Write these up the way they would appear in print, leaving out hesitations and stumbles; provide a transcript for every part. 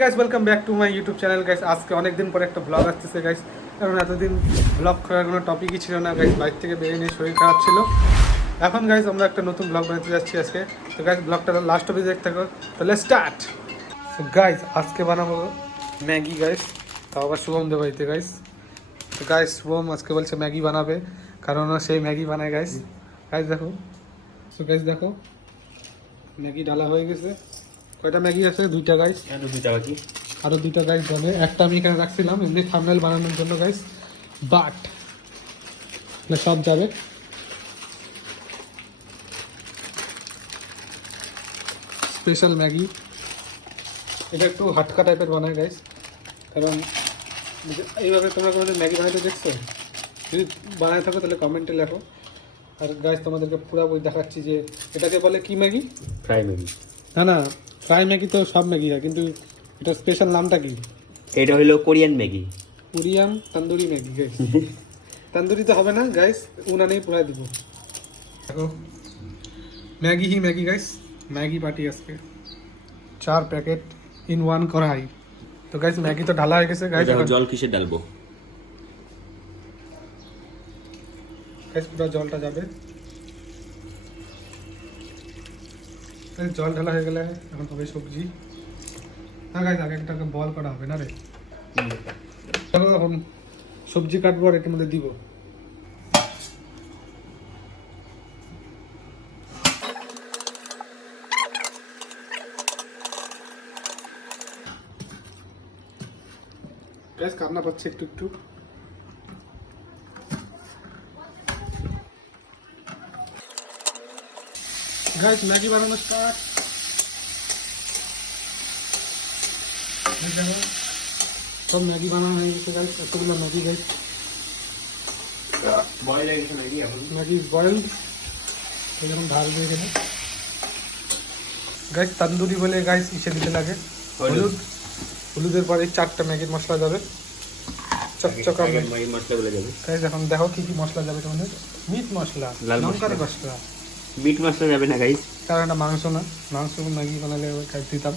Guys welcome back to my YouTube channel guys. আজকে অনেক দিন পরে একটা ব্লগ আসতেছে গাইস, কারণ এতদিন ব্লগ করার কোনো টপিকই ছিল না গাইস। বাইরে থেকে বেরিয়ে নিয়ে শরীর খারাপ ছিল। এখন গাইস আমরা একটা নতুন ব্লগ বানাতে যাচ্ছি আজকে। তো গাইস ব্লগটা লাস্ট অবধি দেখতে থাকো। তো লেটস স্টার্ট। তো গাইস আজকে বানাবো ম্যাগি গাইস, তাও আবার শুভম দে বাড়িতে গাইস। তো গাইস শুভম আজকে বলছে ম্যাগি বানাবে, কারণ ও সেই ম্যাগি বানায় গাইস। গাইস দেখো, তো গাইস দেখো ম্যাগি ডালা হয়ে গেছে। কয়টা ম্যাগি আছে? দুইটা গাইস, দুইটা বাকি। আরো দুইটা গাইস যাবে। একটা আমি এখানে রাখছিলাম এমনি থাম্বনেল বানানোর জন্য গাইস, বাট সব যাবে। স্পেশাল ম্যাগি, এটা একটু হাটকা টাইপের বানায় গাইস, কারণ এইভাবে তোমরা কোনোদিন ম্যাগি বানাইতে দেখছো? যদি বানায় থাকো তাহলে কমেন্টে লেখো। আর গাইস তোমাদেরকে পুরো বই দেখাচ্ছি যে এটাকে বলে কি ম্যাগি। Fry Maggi. না না, ফ্রাই ম্যাগি তো সব ম্যাগি হয়, কিন্তু এটা স্পেশাল নামটা কি? এটা হলো Korean Maggi. Korean tandoori Maggi guys. Tandoori তো হবে না গাইস, উনানেই পুরাই দিব। দেখো ম্যাগি হি ম্যাগি গাইস, ম্যাগি পার্টি আজকে 4 প্যাকেট ইন 1 কড়াই। তো গাইস ম্যাগি তো ঢালা হয়ে গেছে গাইস। জল কিসে ডালবো? গাইস পুরো জলটা যাবে। জল ঢালা হয়ে গেলে এখন হবে সবজি। না গাইস আগে একটাকে বল করা হবে না রে। চলো এখন সবজি কাটবো আর এটার মধ্যে দিব। গ্যাস কান্না পাচ্ছে একটু একটু। গাইস ম্যাগি বানানো স্টার্ট। দেখো সব ম্যাগি বানানো হয়ে গেছে গাইস, এতগুলো ম্যাগি গাইস। বয়েল হয়ে গেছে ম্যাগি। এখন ম্যাগি বয়েল এরকম ঢাল দিয়ে গেলে গাইস তন্দুরি বলে গাইস ইসে দিতে লাগে হলুদ। হলুদের পরে 4টা ম্যাগির মশলা যাবে, চকচকা ম্যাগি মশলা বলে যাবে গাইস। এখন দেখো কি কি মশলা যাবে তোমাদের। মিট মশলা, লাল লঙ্কার মশলা। মশলা, মিট মশলা যাবে না গাইস, কারণ এটা মাংস না। মাংস ম্যাগি বানালে গাইস দিতাম।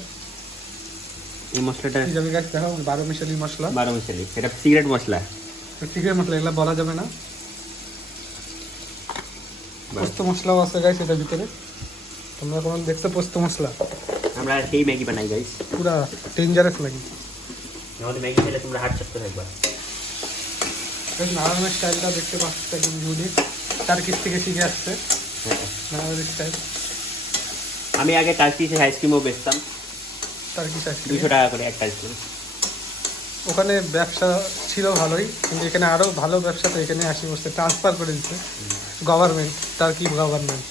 এই মশলাটা কি যাবে গাইস দেখো, 12 মিশালি মশলা, 12 মিশালি। এটা সিগারেট মশলা। চিকেন মশলা, এগুলো বলা যাবে না। পোস্ত মশলাও আছে গাইস এটার ভিতরে। তোমরা কোনো দেখছো পোস্ত মশলা? আমরা সেই ম্যাগি বানাই গাইস। পুরা ডেঞ্জারাস ম্যাগি। আমাদের ম্যাগি খেলে তোমরা হাত চাপতে থাকবা। গাইস নারায়ণের স্টাইলটা দেখতে পাচ্ছ একদম ইউনিক, টার্কিশ থেকে শিখে আসছে নারায়ণের স্টাইল। আমি আগে টার্কিশে আইসক্রিমও বেচতাম, টার্কিশ আইসক্রিম 200 টাকা করে একটা আইসক্রিম। ওখানে ব্যবসা ছিল ভালোই, কিন্তু এখানে আরও ভালো ব্যবসা তো এখানে আসি বসতে ট্রান্সফার করে দিচ্ছে গভর্নমেন্ট, টার্কি গভর্নমেন্ট।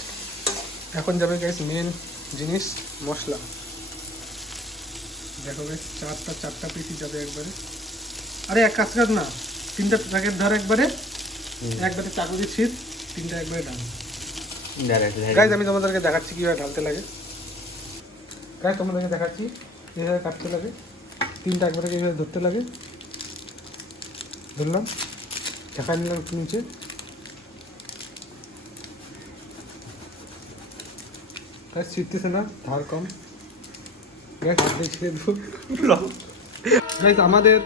এখন যাবে গাইস মেন জিনিস মশলা। দেখো গাইস চারটা পিসই যাবে একবারে। আরে এক কাজ কর না, 3টা প্যাকেট ধর একবারে, একবারে চাকু দিয়ে ছিট, 3টা একবারে ঢাল। গাইস আমি তোমাদেরকে দেখাচ্ছি কীভাবে ঢালতে লাগে। গাইস তোমাদেরকে দেখাচ্ছি কীভাবে কাটতে লাগে। 3টা একবারে কীভাবে ধরতে লাগে, ধরলাম, ঢাকা নিলাম একটু নিচে। গাইস ছিটতেছে না, ধার কম। গাইস হাত দিয়ে ছিঁড়ে দেবো। গাইস আমাদের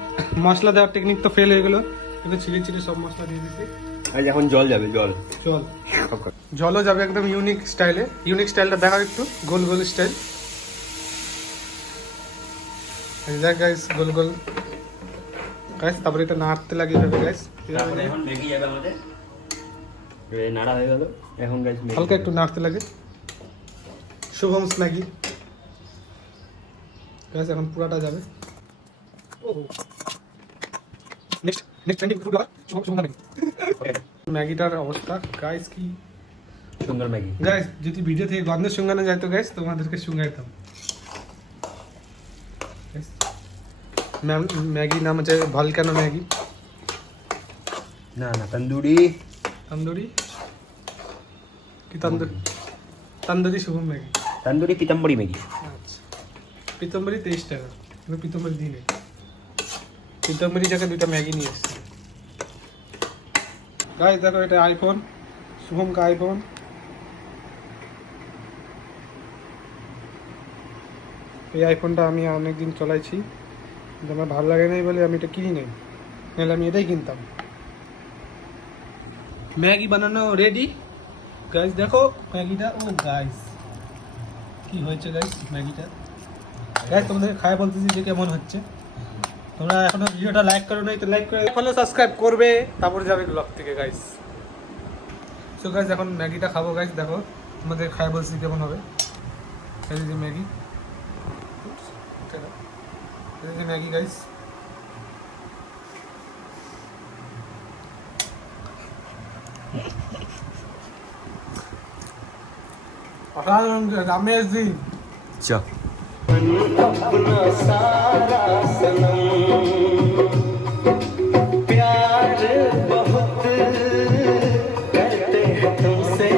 মশলা দেওয়ার টেকনিক তো ফেল হয়ে গেলো, কিন্তু ছিঁড়ে ছিঁড়ে সব মশলা দিয়ে দিচ্ছি। আর এখন জল যাবে, জল। জল, জলও যাবে একদম ইউনিক স্টাইলে। ইউনিক স্টাইলটা দেখাও একটু, গোল গোল স্টাইল। দেখ গাইস গোল গোল গাইস। তারপরে এটা নাড়তে লাগে এভাবে গাইস। তারপরে এখন ম্যাগি যাবে আমাদের। এই নাড়া হয়ে গেল, এখন গাইস হালকা একটু নাড়তে লাগে। শুভমস ম্যাগি গাইস এখন পুরাটা যাবে। Next food Shubham Maggi. ম্যাগিটার অবস্থা গাইস কি সুন্দর ম্যাগি। গাইস যদি ভিডিও থেকে গন্ধের সঙ্গানে যাইতো গাইস তোমাদেরকে শুঙ্গাইতাম। ম্যাগি নাম হচ্ছে ভলকানো ম্যাগি। না না তন্দুরি। তন্দুরি কি তন্দুরি? তন্দুরি শুভম ম্যাগি। তন্দুরি পিতাম্বরী ম্যাগি। আচ্ছা পিতম্বরি 23 টাকা, কিন্তু পিতম্বরি দিই নেই। পিতম্বরি জায়গায় 2টা ম্যাগি নিয়ে এসছি गाइस। देखो এটা আইফোন, শুভম का आईफोन। এই আইফোনটা আমি অনেকদিন চলাইছি, কিন্তু আমার ভালো লাগে নাই বলে আমি এটা কিনি নাই, নাহলে আমি এটাই কিনতাম। ম্যাগি বানানো রেডি গাইস, দেখো ম্যাগিটা। ও গাইস কি হয়েছে গাইস ম্যাগিটা। গাইস তোমাদের খায় বলতেছি যে কেমন হচ্ছে। তোমরা এখনো ভিডিওটা লাইক করো নাই তো লাইক করে ফলো সাবস্ক্রাইব করবে, তারপর যাবে ব্লগ থেকে গাইস। সো গাইস এখন ম্যাগিটা খাবো গাইস, দেখো তোমাদের খায় বলছি কেমন হবে। এই যে ম্যাগি, এই যে ম্যাগি গাইস। अमेजिंग। चल अपना सारा सनम प्यार बहुत करते हैं तुमसे,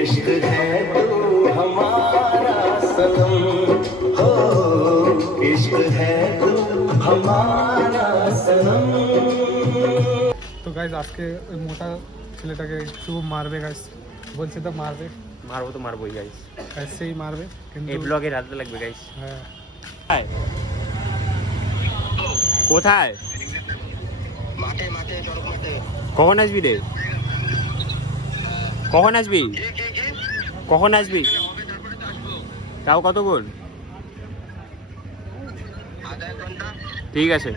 इश्क है तू हमारा सनम, हो इश्क है तू हमारा सनम। তো গাইস আজকে ওই মোটা ছেলেটাকে শুভ মারবে গাইস, বলছে তো মারবে। মারবো তো মারবোই গাইস, সেই মারবে কিন্তু এই ব্লগে রাখতে লাগবে গাইস। হ্যাঁ কোথায় মাঠে মাঠে চড়ক মাঠে। কখন আসবি রে? কখন আসবি? কখন আসবি? তাও কতক্ষণ? ঠিক আছে।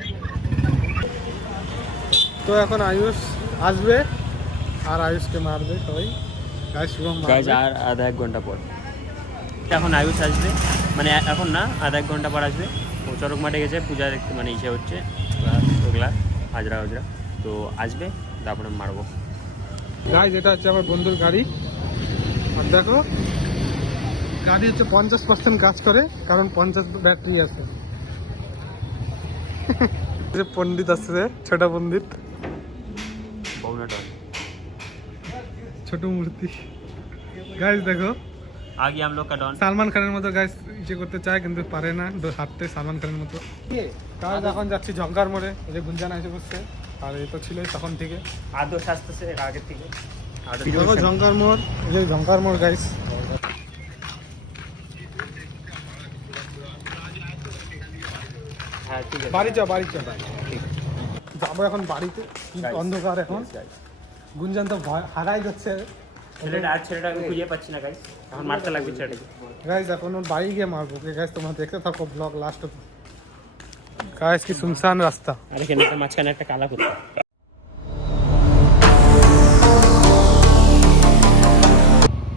তো এখন আয়ুষ আসবে আর আয়ুষকে মারবে সবাই গাইস, শুভম গাইজ মারবে। আর আধা এক ঘন্টা পর এখন আয়ুষ আসবে, মানে এখন না, আধা এক ঘন্টা পর আসবে। ও চরক মাঠে গেছে পূজা দেখতে, মানে ইসে হচ্ছে ওগুলা হাজরা হাজরা, তো আসবে তারপরে মারবো। গাইস এটা হচ্ছে আমার বন্ধুর গাড়ি, আর দেখো গাড়ি হচ্ছে 50% কাজ করে, কারণ 50 ব্যাটারি আছে। যে পণ্ডিত আছে, ছোট পণ্ডিত, বউনাটা ছোট মূর্তি গাইস দেখো। আগে हम लोग का डॉन সালমান খানের মতো গাইস ইচ্ছে করতে চায় কিন্তু পারে না, হাঁটতে সালমান খানের মতো। কাজ এখন যাচ্ছি ঝঙ্কার মোড়ে, এই যে গুঞ্জানা এসে বসছে, আর এই তো ছিলই তখন থেকে। আদৌ আসতেছে আগের থেকে দেখো ঝঙ্কার মোড়, এই যে ঝঙ্কার মোড় গাইস। হ্যাঁ ঠিক আছে, বাড়ি চা বাড়ি চা যাবো এখন বাড়িতে, কি Guys, অন্ধকার এখন। গুঞ্জান তো ভয় হারাই যাচ্ছে ছেলেটাকে খুঁজে পাচ্ছি না গাইস, এখন মারতে লাগবে ছেলেটাকে। গাইস, এখন ওর বাড়ি গিয়ে মারবো। গাইস তোমরা দেখতে থাকো ব্লগ লাস্ট অব্দি। গাইস কি সুনসান রাস্তা। আর এখানে একটা মাঝখানে একটা কালা কুত্তা।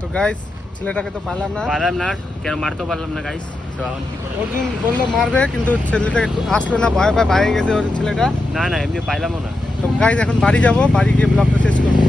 তো গাইস ছেলেটাকে তো পারলাম না, পারলাম না, কেন মারতেও পারলাম না গাইস। তো এখন কি করে? ওর দিন বললো মারবে, কিন্তু ছেলেটাকে আসলো না, ভয় ভয় বাইরে গেছে ওর ছেলেটা। না না, এমনি পাইলামও না। তো গাইস এখন বাড়ি যাবো, বাড়ি গিয়ে ব্লগটা শেষ করবো।